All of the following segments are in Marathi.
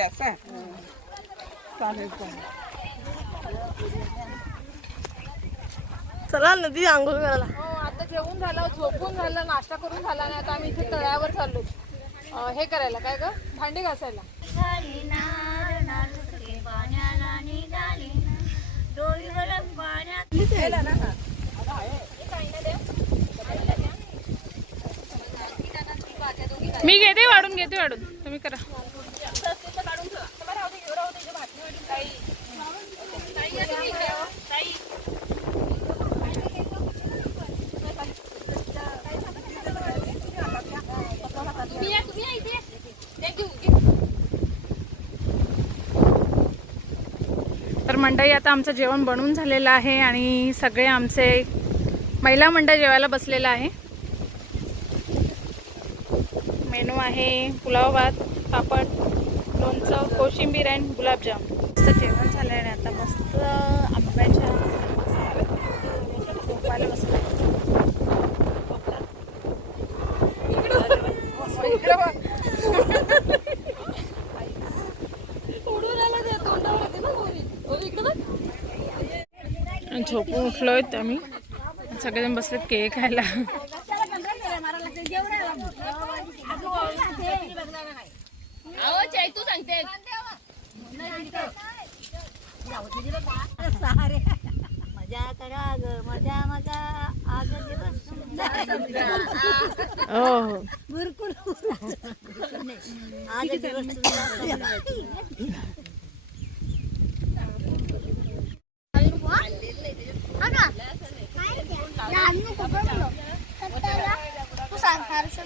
असं चालेल चालेल. चला नदी आंघोळ करायला. हो आता जेवून झालं झोपून झालं नाश्ता करून झाला नाही आता आम्ही इथे तळ्यावर चाललो हे करायला काय ग? भांडी घासायला. मी घेते वाढून घेते वाढून. तुम्ही करा. मंडळी आता आमचं जेवण बनवून झालेलं आहे आणि सगळे आमचे महिला मंडळ जेवायला बसलेलं आहे. मेनू आहे पुलाव भात पापड लोणचं कोशिंबीर अँड गुलाबजाम. जेवण झालं आहे आणि आता मस्त आंब्याच्या झोपायला बसलं आणि झोपून उठलोय आम्ही. सगळेजण बसलेत केक खायला. मजा करा ग मजा मजा आग दिवस हो हो भरपूर आग दिवस तुमचा चालेल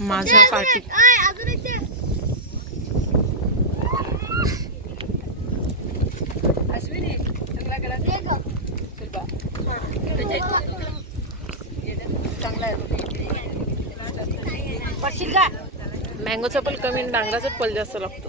माझा पार्टी. मँगोचा पण कमी डांगराचा पल जास्त लागतो.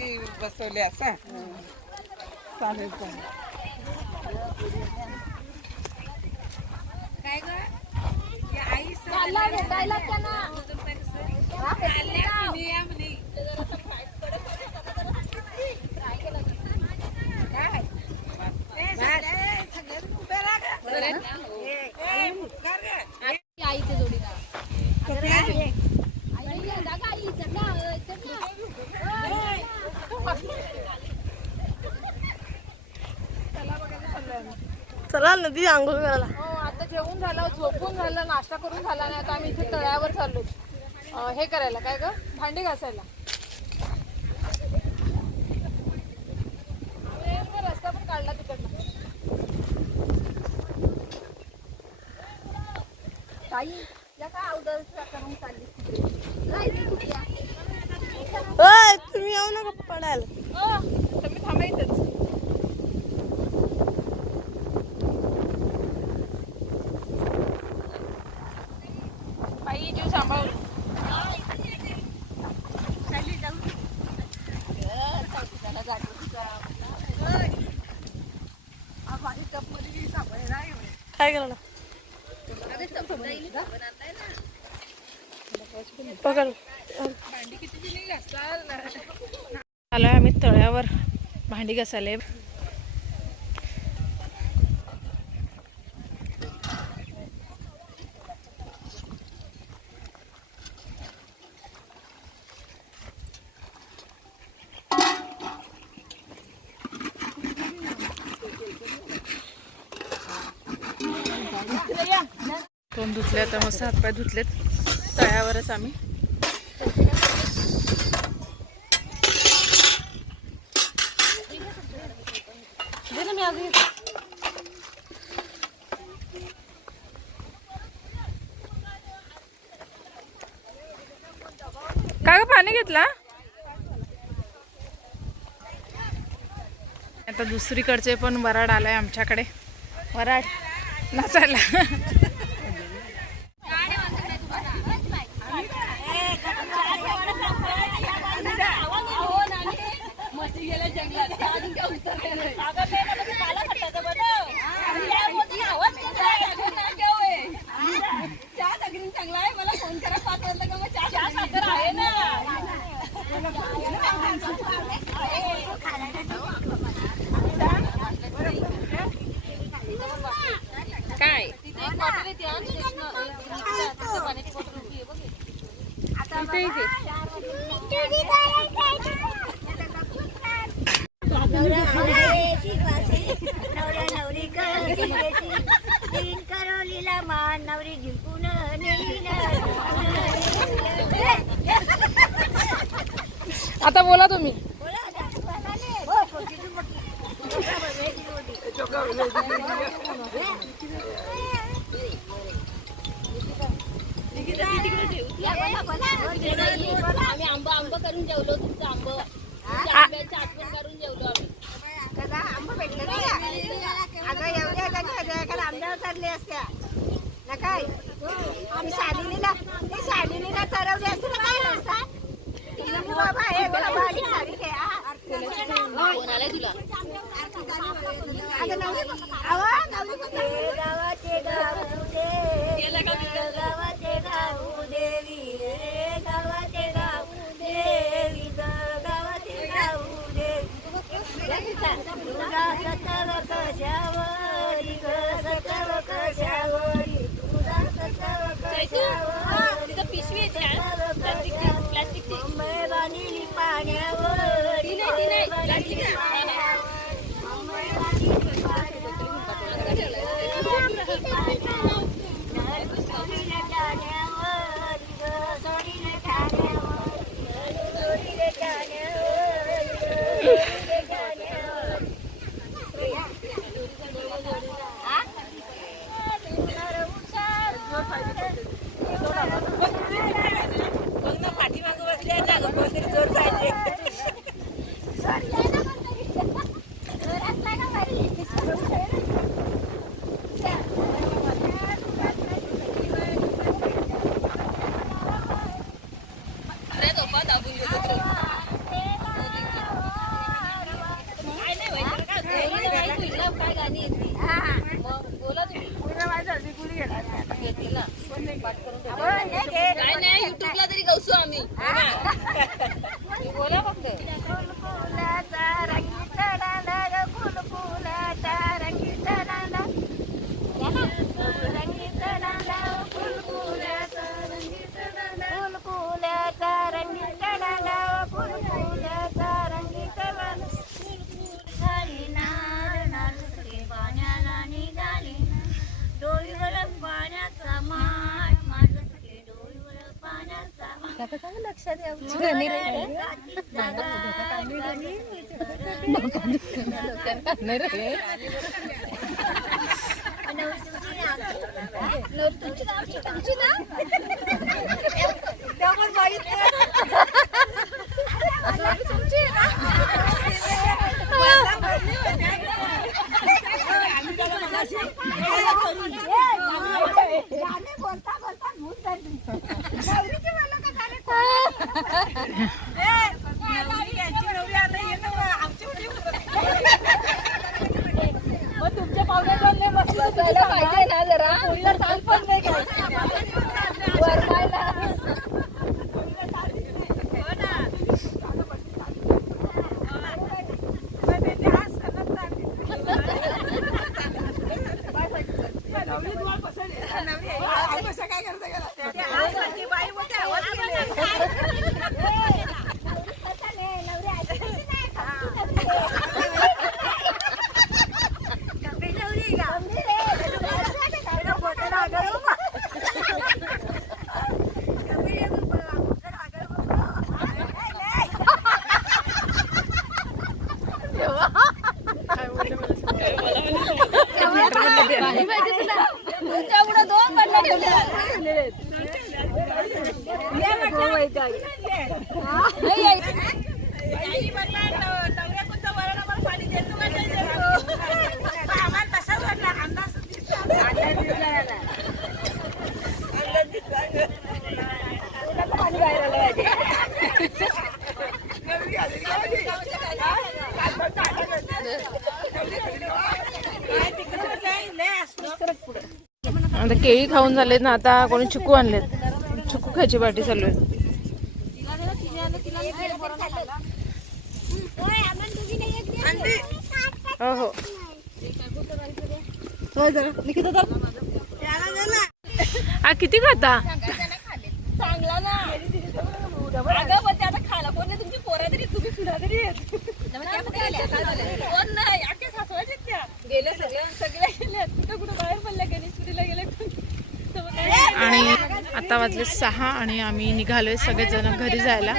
तुमची बसवली असं. चालेल चालेल. आईच्या जोडीला नदी आंघोळ करायला. हो आता जेवून झालं झोपून झालं नाश्ता करून झाला नाही आता आम्ही इथे तळ्यावर चाललो अं, हे करायला काय ग? भांडी घासायला. रस्ता पण काढला तिकडनं. ओय, तुम्ही येऊ नका पडायला. अं, तुम्ही थांबा इथेच. बाई जीव सांभाळून. काय करायला पकड आलोय आम्ही तळ्यावर. भांडी घासायला. मस्त हातपाय धुतलेत. तळ्यावरच आम्ही. का ग पाणी घेतला? आता दुसरीकडचे पण वराड आलाय आमच्याकडे. वराड. नाचायला Peraí. Tava bem. तीन करोलीला मान नवरी जिंकून नेईन. आता बोला तुम्ही. हो. आम्ही आंब आंब करून जेवलो तुमचं आंब. आंब्याची आठवण करून जेवलो आम्ही. अगं एवढ्या जणी हृदयाकडे आमदार चालले असत्या ना काय? आम्ही शालिनीला ती शालिनीला चरवली असते ना काय नसता बाबा हे बघा बारीक सारीक आहे. हा. फोन तुला Sure. dos homens. Ah. बोलता बोलता भूत झाली नवरीची मला का झाले नवरी यांची नवरी आता ये ना आमची उडी मग तुमच्या पाहुण्याला लय मस्त बसायला पाहिजे ना जरा मुलीला ताल पण नाही घ्यायची. वरमायला आता केळी खाऊन झालेत ना आता कोणी चिकू आणलेत. चिकू खायची पार्टी चालू आहे. हो हो. किती खाता? चांगला ना अगं पण ते आता खाला कोण नाही तुमची पोरा तरी तुम्ही सुद्धा तरी आहेत. कोण नाही अख्ख्या सासवायचे त्या गेले सगळे सगळे गेले. कुठं कुठं बाहेर पडल्या गणेशपुरीला गेले तर मग काय? आणि आता वाजले सहा आणि आम्ही निघालोय सगळेजण घरी जायला.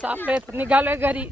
चाललोय तर निघालोय घरी.